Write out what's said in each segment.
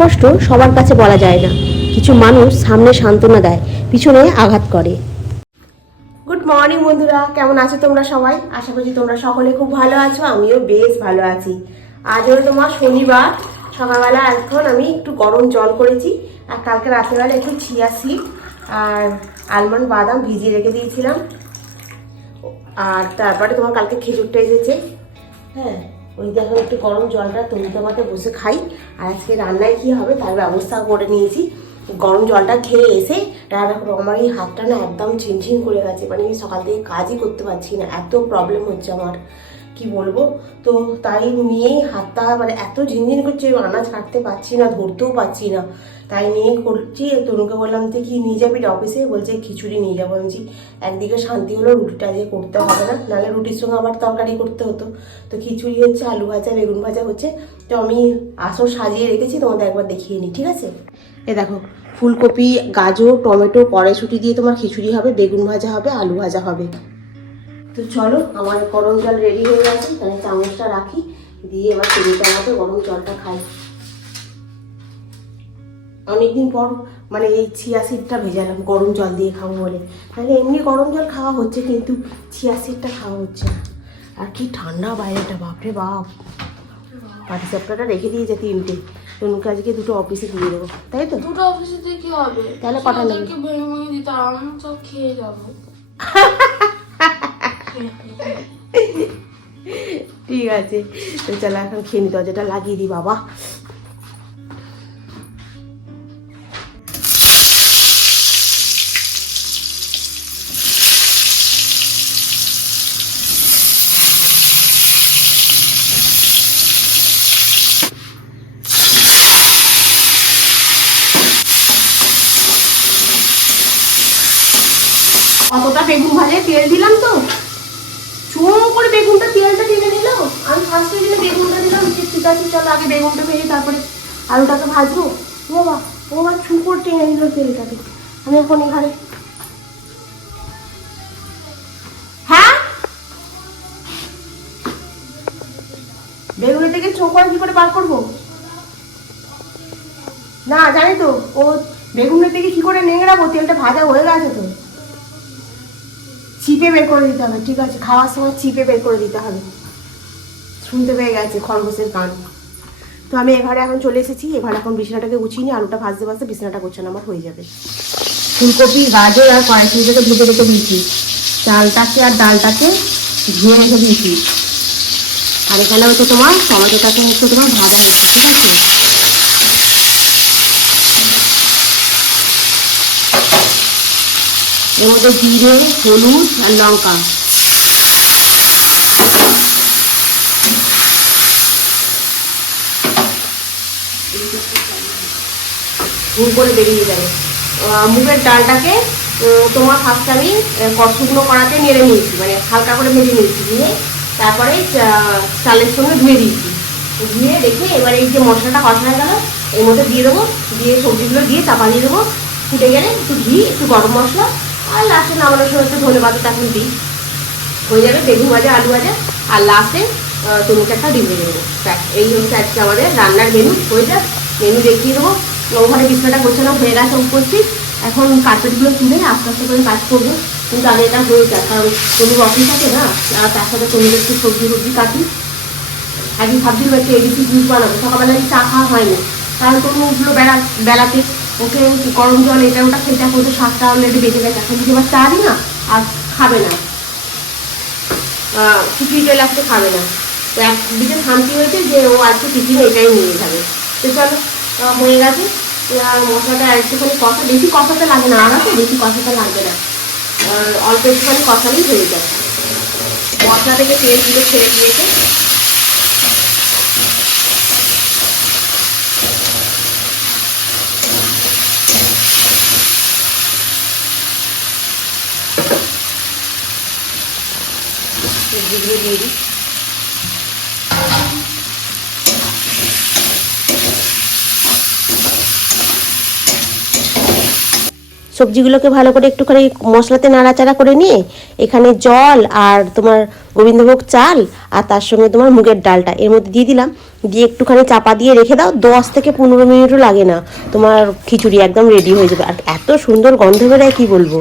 কষ্ট সবার কাছে বলা যায় না। কিছু মানুষ সামনে সান্ত্বনা দেয়, পিছনে আঘাত করে। গুড মর্নিং বন্ধুরা, কেমন আছো তোমরা সবাই? আশা করছি তোমরা সকলে খুব ভালো আছো, আমিও বেশ ভালো আছি। আজ হলো তোমার শনিবার। সকালবেলা এখন আমি একটু গরম জল করেছি, আর কালকে রাত্রেবেলা একটু চিয়া সিড আর আলমন্ড বাদাম ভিজিয়ে রেখে দিয়েছিলাম। আর তারপরে তোমার কালকে খেজুরটা এসেছে। হ্যাঁ, ওই যে এখন একটু গরম জলটা তুমি তোমাকে বসে খাই। আর আজকে রান্নায় কী হবে তার ব্যবস্থা করে নিয়েছি। গরম জলটা খেয়ে এসে রান্না করবো। আমার এই হাতটা না একদম ঝিনঝিন করে গেছে, মানে আমি সকাল থেকে কাজই করতে পারছি না, এত প্রবলেম হচ্ছে আমার, কি বলবো। তো তাই নিয়েই হাতটা মানে এত ঝিনঝিন করছে, আনাজ কাটতে পারছি না, ধরতেও পারছি না। তাই নিয়েই করছি। তনুকে বললাম যে কি নিয়ে যাবি অফিসে? বলছে খিচুড়ি নিয়ে যাবো। বলছি একদিকে শান্তি হলো, রুটিটা আজকে করতে হবে না, নাহলে রুটির সঙ্গে আবার তরকারি করতে হতো। তো খিচুড়ি হচ্ছে, আলু ভাজা বেগুন ভাজা হচ্ছে। তো আমি আসর সাজিয়ে রেখেছি, তোমাদের একবার দেখিয়ে নিই, ঠিক আছে? এ দেখো, ফুলকপি, গাজর, টমেটো, কড়াইশুঁটি দিয়ে তোমার খিচুড়ি হবে, বেগুন ভাজা হবে, আলু ভাজা হবে। তো চলো, আমার গরম জল রেডি হয়ে গেছে, তাহলে চামচটা রাখি, দিয়ে এবার চিনিটার মতো গরম জলটা খাই। অনেকদিন পর মানে এই চিয়া সিডটা ভেজালাম গরম জল দিয়ে খাবো বলে, তাহলে এমনি গরম জল খাওয়া হচ্ছে কিন্তু চিয়া সিডটা খাওয়া হচ্ছে না। আর কি ঠান্ডা বাইরেটা, বাপরে বাপ। পাটি সাপটাটা রেখে দিয়েছে 3টে, তনুকে আজকে 2টো অফিসে দিয়ে দেবো, তাই তো? 2টো অফিসে দিয়ে কি হবে? তাহলে কটা নেবে? ভেঙে দিতে আমি সব খেয়ে যাবো। ঠিক আছে, তো চলো এখন খেয়ে নি, দরজাটা লাগিয়ে দিই বাবা। কতটা বেগুন ভাজে তেল দিলাম তো, চো করে বেগুনটা তেলটা টেনে নিল। আমি ফার্স্টে দিলে বেগুনটা দিলাম, ঠিক আছে চলো আগে বেগুনটা ভেজে তারপরে আলুটাকে ভাজবো। ও বাবা ছু করে টেনে নিল তেলটাকে। আমি এখন এখানে, হ্যাঁ বেগুনের থেকে চো করে কি করে বার করবো? না জানি তো, ও বেগুনের থেকে কি করে নেংড়াবো, তেলটা ভাজা হয়ে গেছে তো। চিপে বের করে দিতে হবে, ঠিক আছে, খাওয়ার সময় চিপে বের করে দিতে হবে। শুনতে পেয়ে গেছে খরগোশের গান। তো আমি এঘরে এখন চলে এসেছি, এবার এখন বিছানাটাকে গুছিয়ে নিই, আলুটা ভাজতে ভাজতে বিছানাটা গোছানো আমার হয়ে যাবে। ফুলকপি, গাজর আর কড়াইশুঁটিটাকে ভেজে রেখে দিয়েছি, চালটাকে আর ডালটাকে ধুয়ে রেখে দিয়েছি। আর এখানে হচ্ছে তোমার টমেটোটাকে হচ্ছে তোমার ভাজা হচ্ছে, ঠিক আছে? এর মধ্যে জিরে, হলুদ আর লঙ্কা, গুঁড়ো করে বেরিয়ে যাবে। মুগের ডালটাকে তোমার ফার্স্ট আমি শুকনো কড়াতে নেড়ে নিয়েছি, মানে হালকা করে ভেজে নিয়েছি, নিয়ে তারপরে চালের সঙ্গে ধুয়ে দিয়েছি। ধুয়ে রেখে এবার এই যে মশলাটা কষা হয়ে গেল, এর মধ্যে দিয়ে দেবো, দিয়ে সবজিগুলো দিয়ে চাপা দিয়ে দেবো। ফুটে গেলে একটু ঘি, একটু গরম মশলা, আর লাস্টে নামানোর সময় একটু ধনে পাতা তখন দিই। হয়ে যাবে বেগুন ভাজা, আলু ভাজা, আর লাস্টে তরমুজ একটা ডিম ভেজে দেবো। এই হচ্ছে আজকে আমাদের রান্নার মেনু। হয়ে যাক, মেনু দেখিয়ে দেবো। ওখানে বিছানাটা গোছানো হয়ে গেছে উপস্থিত, এখন কার্পেটগুলো তুলে আস্তে আস্তে করে কাজ করবো। কিন্তু আগে এটা হয়ে যায়, কারণ তনুর অফিস আছে না, আর তার সাথে তনুর একটু সবজি কাটি। আগে ভাবছিলাম একটু এবিসি জুস বানাবো, সকালবেলা চা খাওয়া হয়নি, কারণ তনু উঠলো বেলাতে, ওকে গরম জল এটা ওটা খেতে করতে 7টা অলরেডি বেঁচে গেছে। এখন যদি আবার চা দিই না, আর খাবে না, খিচুড়িটা লাগতে খাবে না। তো একদিকে শান্তি হয়েছে যে ও আজকে টিফিন এটাই নিয়ে যাবে। তো চলো, হয়ে গেছে। মশলাটা একটুখানি কষা, বেশি কষাতে লাগে না, আনা তো বেশি কষাতে লাগবে না, অল্প একটুখানি কষালেই হয়ে যায়। মশলা থেকে তেলগুলো ছেড়ে দিয়েছে। সবজিগুলো দিয়ে দিই। সবজিগুলোকে ভালো করে একটুখানি মশলাতে নাড়াচাড়া করে নিয়ে এখানে জল আর তোমার গোবিন্দভোগ চাল আর তার সঙ্গে তোমার মুগের ডালটা এর মধ্যে দিয়ে দিলাম, দিয়ে একটুখানি চাপা দিয়ে রেখে দাও, 10 থেকে 15 মিনিটও লাগে না, তোমার খিচুড়ি একদম রেডি হয়ে যাবে। আর এত সুন্দর গন্ধ বেরোয় কি বলবো।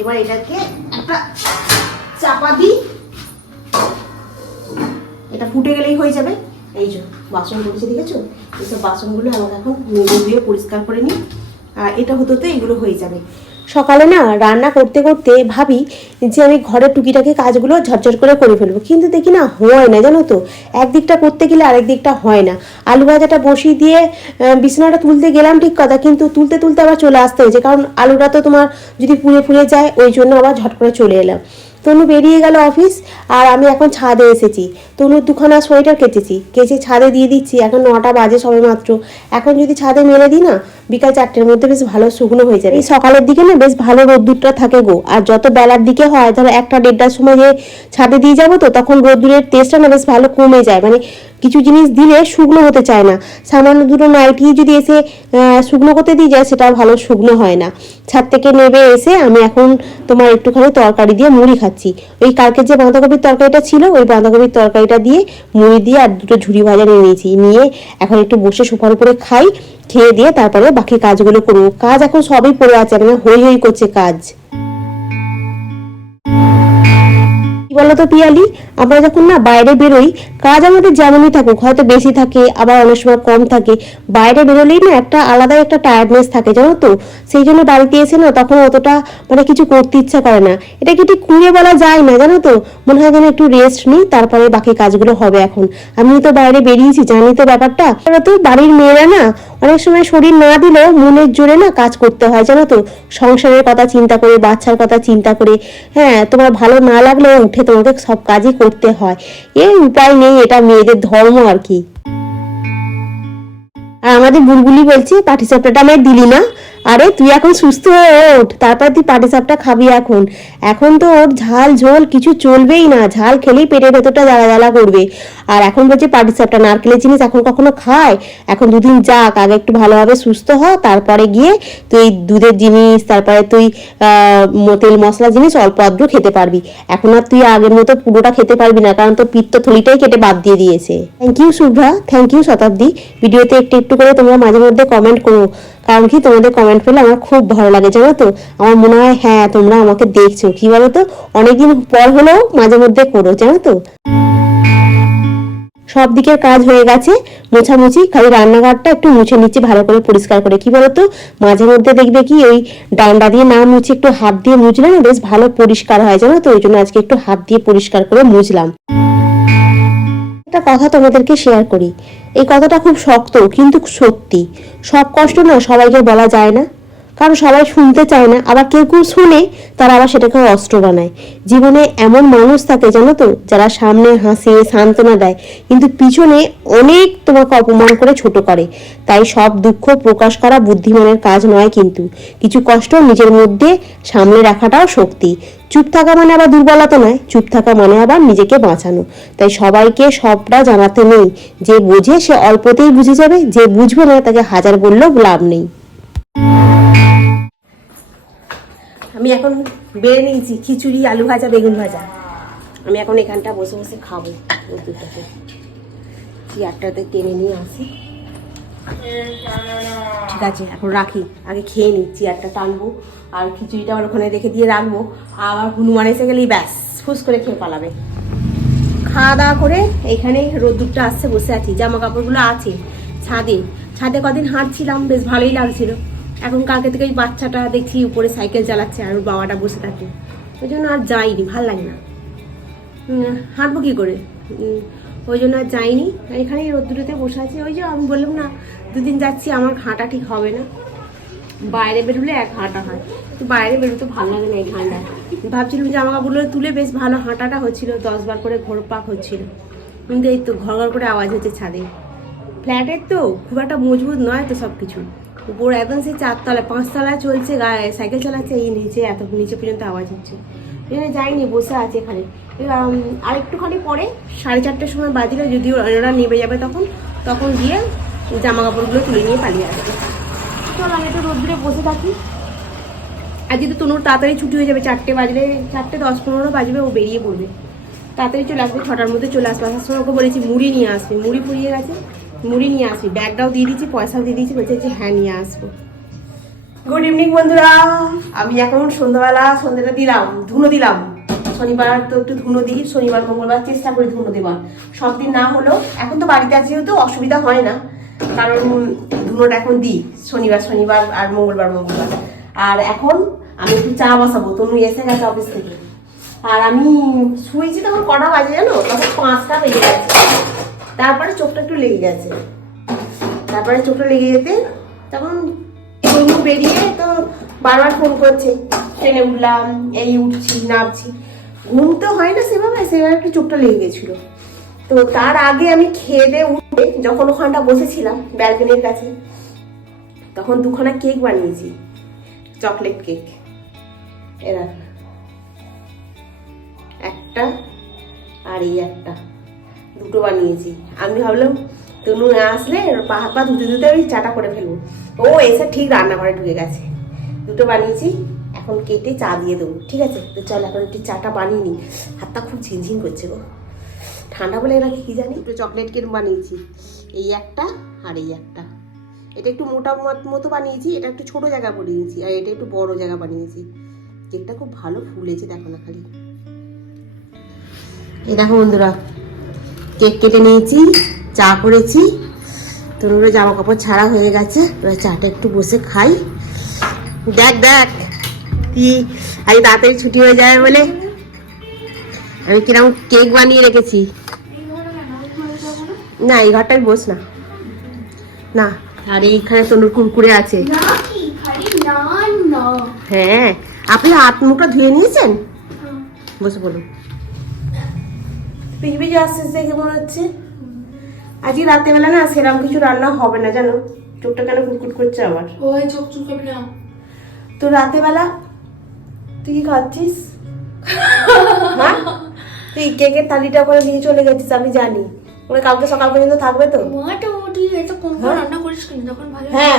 এবার এটাকে একটা চাপা দিই, এটা ফুটে গেলেই হয়ে যাবে। এই যে বাসন করেছে দেখেছো, এইসব বাসনগুলো আমাকে এখন মেজে দিয়ে পরিষ্কার করে নিই, আর এটা হতে হতে এগুলো হয়ে যাবে। সকালে না রান্না করতে করতে ভাবি যে আমি ঘরের টুকিটাকি কাজগুলো ঝরঝর করে ফেলবো, কিন্তু দেখি না হয় না, জানো তো, একদিকটা করতে গেলে আরেক দিকটা হয় না। আলু ভাজাটা বসিয়ে দিয়ে বিছানাটা তুলতে গেলাম ঠিক কথা, কিন্তু তুলতে তুলতে আবার চলে আসতে হয়েছে, কারণ আলুটা তো তোমার যদি পুড়ে যায়, ওই জন্য আবার ঝট করে চলে এলাম। তনু বেরিয়ে গেল অফিস, আর আমি এখন ছাদে এসেছি। তনুর দুখানা সোয়েটার কেচে ছাদে দিয়ে দিচ্ছি। এখন 9টা বাজে সবে মাত্র। এখন যদি ছাদে মেলে দিই না, বিকাল 4টের মধ্যে বেশ ভালো শুকনো হয়ে যাবে। এই সকালের দিকে না বেশ ভালো রোদ্দুরটা থাকে গো, আর যত বেলার দিকে হয়, ধরো 1টা-1:30টার সময় যে ছাদে দিয়ে যাবো, তো তখন রোদ্দুরের তেজটা না বেশ ভালো কমে যায়, মানে কিছু জিনিস দিলে শুকনো হতে চায় না। সামান্য দুটো নাইটি যদি এসে শুকনো করতে দিয়ে যায়, সেটা ভালো শুকনো হয় না। ছাদ থেকে নেমে এসে আমি এখন তোমার একটুখানি তরকারি দিয়ে মুড়ি খাচ্ছি। ওই কালকে যে বাঁধাকপির তরকারিটা ছিল, ওই বাঁধাকপির তরকারিটা দিয়ে মুড়ি দিয়ে আর দুটো ঝুড়ি ভাজা নিয়ে নিয়ে এখন একটু বসে সোফার উপরে খাই, খেয়ে দিয়ে তারপরে বাকি কাজগুলো করবো। কাজ এখন সবই পড়ে আছে, মানে হই করছে কাজ। কি বলতো পিয়ালি, আমরা যখন না বাইরে বেরোই, কাজ আমাদের যেমনই থাকুক, হয়তো বেশি থাকে আবার অনেক সময় কম থাকে, বাইরে বেরোলেই না একটা আলাদা একটা টায়ার্ডনেস থাকে, জানো তো। সেই জন্য বাড়িতে এসে না তখন অতটা মানে কিছু করতে ইচ্ছা করে না। এটা কি ঠিক কুড়িয়ে বলা যায় না, জানো তো। মনে হয় যেন একটু রেস্ট নিই, তারপরে বাকি কাজগুলো হবে। এখন আমি তো বাইরে বেরিয়েছি, জানি তো ব্যাপারটা। তো বাড়ির মেয়েরা না অনেক সময় শরীর না দিলেও মনের জোরে না কাজ করতে হয়, জানো তো। সংসারের কথা চিন্তা করে, বাচ্চার কথা চিন্তা করে, হ্যাঁ, তোমার ভালো না লাগলেও উঠে তোমাকে সব কাজই করতে হয়। এই উপায় নেই, এটা মেয়েদের ধর্ম আর কি। আর আমাদের বুলবুলি বলছে পাটিসাপটাটা আমায় দিলি না। আরে তুই এখন সুস্থ হয়ে ওঠ, তারপর তুই পাটিসাপটা খাবি। এখন তো ওর ঝাল ঝোল কিছু চলবেই না, ঝাল খেলেই পেটের ভেতরটা জ্বালা জ্বালা করবে। আর এখন বলছে পাটিসাপটা, নারকেলের জিনিস এখন কখনো খায়? এখন দুদিন যাক, আগে একটু ভালোভাবে সুস্থ হ, তারপরে গিয়ে তুই দুধের জিনিস, তারপরে তুই তেল মশলা জিনিস অল্প আদ্র খেতে পারবি। এখন আর তুই আগের মতো পুরোটা খেতে পারবি না, কারণ তোর পিত্ত থলিটাই কেটে বাদ দিয়ে দিয়েছে। Thank you Shubhra, thank you Shatabdi. ভিডিওতে একটু একটু করে তোমরা মাঝে মধ্যে কমেন্ট করো, কারণ কি তোমাদের কমেন্ট পেলে আমার খুব ভালো লাগে, জানো তো। আমার মনে হয় হ্যাঁ তোমরা আমাকে দেখছো, কি বলো তো, অনেকদিন পর হলেও মাঝে মধ্যে করো, জানো তো। সব দিকের কাজ হয়ে গেছে, মোছামুছি, খালি রান্নাঘরটা একটু মুছে নিচ্ছি ভালো করে পরিষ্কার করে। কি বলতো, মাঝে মধ্যে দেখবে কি ওই ডান্ডা দিয়ে না মুছে একটু হাত দিয়ে মুছলে না বেশ ভালো পরিষ্কার হয়, জানো তো। ওই জন্য আজকে একটু হাত দিয়ে পরিষ্কার করে মুছলাম। একটা কথা তোমাদেরকে শেয়ার করি, এই কথাটা খুব শক্ত কিন্তু সত্যি। সব কষ্ট না সবাইকে বলা যায় না, কারণ সবাই শুনতে চায় না, আবার কেউ কেউ শুনে তারা আবার সেটাকে অস্ত্র বানায়। জীবনে এমন মানুষ থাকে, জানো তো, যারা সামনে হাসে সান্ত্বনা দেয়, কিন্তু পিছনে অনেক তোমাকে অপমান করে ছোট করে। তাই সব দুঃখ প্রকাশ করা বুদ্ধিমানের কাজ নয়, কিন্তু কিছু কষ্ট নিজের মধ্যে সামলে রাখাটাও শক্তি। চুপ থাকা মানে আবার দুর্বলতা নয়, চুপ থাকা মানে আবার নিজেকে বাঁচানো। তাই সবাইকে সবটা জানাতে নেই, যে বোঝে সে অল্পতেই বুঝে যাবে, যে বুঝবে না তাকে হাজার বললেও লাভ নেই। আমি এখন বেড়ে নিয়েছি খিচুড়ি, আলু ভাজা, বেগুন ভাজা। আমি এখন এখানটা বসে বসে খাবো। দুধটাকে চেয়ারটাতে টেনে নিয়ে আসি। ঠিক আছে, এখন রাখি, আগে খেয়ে নিই, চেয়ারটা টানবো আর খিচুড়িটা আমার ওখানে রেখে দিয়ে রাখবো। আবার হনুমান এসে গেলেই ব্যাস ফুস করে খেয়ে পালাবে। খাওয়া দাওয়া করে এইখানে রোদ্দুরটা আসছে, বসে আছি। জামা কাপড়গুলো আছে ছাদে কদিন হাঁটছিলাম, বেশ ভালোই লাগছিল। এখন কালকে থেকে ওই বাচ্চাটা দেখছি উপরে সাইকেল চালাচ্ছে আর ওর বাবাটা বসে থাকে, ওই জন্য আর যাইনি, ভাল লাগে না। হাঁটবো কি করে, ওই জন্য আর যাইনি। এখানেই রোদ্দুরেতে বসে আছি। ওই যে আমি বললাম না, দুদিন যাচ্ছি, আমার হাঁটা ঠিক হবে না। বাইরে বেরোলে এক হাঁটা হয়, তো বাইরে বেরোতে ভালো লাগে না এই ঠান্ডায়। ভাবছিলাম জামা কাপড়গুলো তুলে বেশ ভালো হাঁটাটা হচ্ছিল, 10 বার করে ঘোরপাক হচ্ছিল। কিন্তু এই তো ঘর ঘর করে আওয়াজ হচ্ছে ছাদে। ফ্ল্যাটের তো খুব একটা মজবুত নয় তো সব কিছু, উপর একদম সেই 4তলায় 5তলায় চলছে, গায়ে সাইকেল চালাচ্ছে, এই নিচে এত নিচে পর্যন্ত আওয়াজ হচ্ছে। এখানে যাইনি, বসে আছে এখানে। আর একটুখানি পরে 4:30টার সময় বাজলে, যদিও ওরা নেমে যাবে তখন গিয়ে জামা কাপড়গুলো তুলে নিয়ে পালিয়ে আসবে। চল আমি একটু রোদ্দুরে বসে থাকি। আজকে তো তনুর তাড়াতাড়ি ছুটি হয়ে যাবে, 4টে বাজলে 4:10-15 বাজবে ও বেরিয়ে পড়বে। তাড়াতাড়ি চলে আসবে, 6টার মধ্যে চলে আসবে। আসার সময় ওকে বলেছি মুড়ি নিয়ে আসবি, মুড়ি ফুরিয়ে গেছে, মুড়ি নিয়ে আসবি। ব্যাগটাও দিয়ে দিয়েছি, পয়সাও দিয়ে দিয়েছি, বলছে যে হ্যাঁ নিয়ে আসবো। গুড ইভিনিং বন্ধুরা, আমি এখন সন্ধ্যাবেলা সন্ধ্যাটা দিলাম, ধুনো দিলাম। শনিবার তো একটু ধুনো দিই, শনিবার মঙ্গলবার চেষ্টা করি ধুনো দেওয়ার। সব দিন না হলেও এখন তো বাড়িতে আছি যেহেতু অসুবিধা হয় না, কারণ ধুনোটা এখন দিই শনিবার আর মঙ্গলবার। আর এখন আমি একটু চা বসাবো, তনু এসে গেছে অফিস থেকে। আর আমি শুয়েছি তখন কটা বাজে জানো, তখন 5টা বেজে গেছে। তারপরে চোখটা একটু লেগে গেছে, যেতে তখন তনু বেরিয়ে তো বারবার ফোন করছে, ট্রেনে উঠলাম, এই উঠছি নামছি। ঘুম তো হয় না সেভাবে একটু চোখটা লেগে গেছিলো। তো তার আগে আমি খেয়ে দিয়ে উঠে যখন ওখানটা বসেছিলাম ব্যালকনির কাছে, তখন 2খানা কেক বানিয়েছি, চকলেট কেক। এরা একটা আর এই একটা, দুটো বানিয়েছি। আমি ভাবলাম তনু আসলে হাত পা ধুতে আমি চাটা করে ফেলবো। ও এসে ঠিক রান্নাঘরে ঢুকে গেছে। দুটো বানিয়েছি, এখন কেটে চা দিয়ে দেবো, ঠিক আছে? তো চল এখন একটু চাটা বানিয়ে নিই। হাতটা খুব ঝিনঝিন করছে গো, ঠান্ডা বলে নাকি কি জানি। একটু চকলেট কেক বানিয়েছি, এই একটা আর এই একটা। এটা একটু মোটা মতো বানিয়েছি, এটা একটু ছোট জায়গা বানিয়েছি, আর এটা একটু বড় জায়গা বানিয়েছি। কেকটা খুব ভালো ফুলেছে, দেখো না খালি। এই দেখো বন্ধুরা, কেক কেটে নিয়েছি, চা করেছি, তনুর জামা কাপড় ছাড়া হয়ে গেছে। এবার চাটা একটু বসে খাই। দেখ কি আজ তাড়াতাড়ি ছুটি হয়ে যাবে বলে আমি কিরকম কেক বানিয়ে রেখেছি। না এই ঘরটায় বস না। আর এইখানে তনুর কুরকুরে আছে। হ্যাঁ, আপনি হাত মুখটা ধুয়ে নিয়েছেন? বসে বলুন। পিজে আসছে দেখে মনে হচ্ছে আজকে রাত্রেবেলা না সেরকম কিছু রান্না হবে না, জানো? চোখটা কেন কুটকুট করছে আবার? ওই চোখ চুলকাবি না তো রাতেবেলা তুই কি খাচ্ছিস? হ্যাঁ, তুই কেকের থালিটা করে নিয়ে চলে গেছিস, আমি জানি। ওই কালকে সকাল পর্যন্ত থাকবে তো? মোটামুটি এটা কম রান্না করিস কিনা যখন ভালো। হ্যাঁ,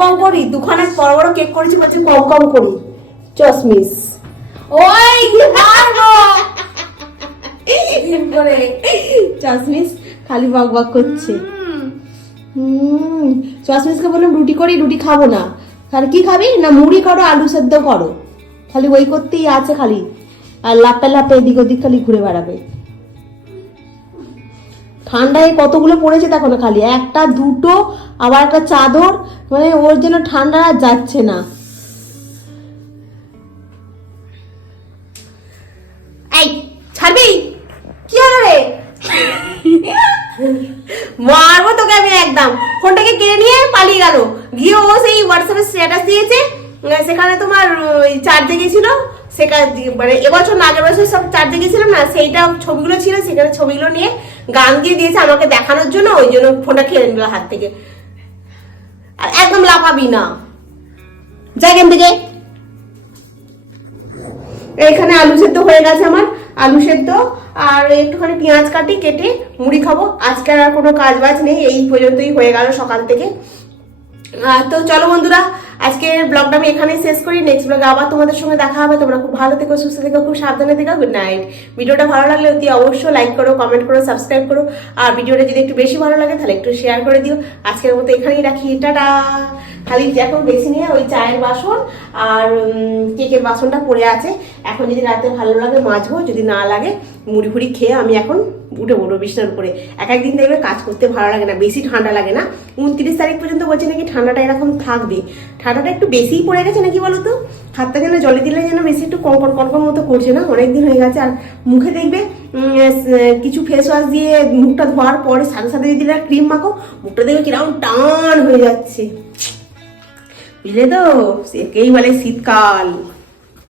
কম করি। 2খানা বড় বড় কেক করেছি, বলছি কম করি। চশমিস ওই মারবো করে চশমিস খালি বক করছে। চশমিসকে বললাম রুটি করি, রুটি খাবো না। তাহলে কি খাবি? না মুড়ি করো, আলু সেদ্ধ করো। খালি ওই করতেই আছে খালি, আর লাপে এদিক ওদিক খালি ঘুরে বেড়াবে। ঠান্ডায় কতগুলো পড়েছে দেখো না, খালি একটা দুটো, আবার একটা চাদর, মানে ওর যেন ঠান্ডা যাচ্ছে না। এই ছাড়বি? কি হলো রে? মারবো তোকে আমি একদম। ফোনটাকে কিনে নিয়ে পালিয়ে গেল, গিয়ে ও সেই হোয়াটসঅ্যাপে স্ট্যাটাস দিয়েছে, সেখানে তোমার চার্জে গেছিল, মানে এবছর না আগের বছর সব চার্জে গেছিলাম না, সেইটা ছবিগুলো ছিল, সেখানে ছবিগুলো নিয়ে গান দিয়ে দিয়েছে আমাকে দেখানোর জন্য। ওই জন্য ফোনটা খেয়ে নিল হাত থেকে। আর একদম লাফাবি না, জায়গান থেকে। এখানে আলু সেদ্ধ হয়ে গেছে আমার, আলু সেদ্ধ আর একটুখানি পেঁয়াজ কেটে মুড়ি খাবো। আজকে আর কোনো কাজ বাজ নেই, এই পর্যন্তই হয়ে গেল সকাল থেকে। তো চলো বন্ধুরা, আজকের ব্লগটা আমি এখানেই শেষ করি। নেক্সট ব্লগে আবার তোমাদের সঙ্গে দেখা হবে। তোমরা খুব ভালো থেকো, সুস্থ থেকো, খুব সাবধানে থেকো। Good night. ভিডিওটা ভালো লাগলে অতি অবশ্যই লাইক করো, কমেন্ট করো, সাবস্ক্রাইব করো। আর ভিডিওটা যদি একটু বেশি ভালো লাগে তাহলে একটু শেয়ার করে দিও। আজকের মতো এখানেই রাখি, টাটা। খালি এখন বেশি নিয়ে ওই চায়ের বাসন আর কেকের বাসনটা পড়ে আছে, এখন যদি রাতে ভালো লাগে মাজবো, যদি না লাগে মুড়ি ফুড়ি খেয়ে আমি এখন উঠে পড়বো বিছানার উপরে। একদিন দেখবে কাজ করতে ভালো লাগে না, বেশি ঠান্ডা লাগে না। 29 তারিখ পর্যন্ত বলছে নাকি ঠান্ডাটা এরকম থাকবে। ঠান্ডাটা একটু বেশিই পড়ে গেছে নাকি বলো তো? হাতটা যেন জলে দিলে যেন বেশি একটু কনকন মতো করছে না, অনেকদিন হয়ে গেছে। আর মুখে দেখবে কিছু ফেস ওয়াশ দিয়ে মুখটা ধোয়ার পরে সাথে সাথে যদি ক্রিম মাখো, মুখটা দেখবে কিরকম টান হয়ে যাচ্ছে, বুঝলে তো? একেই বলে শীতকাল।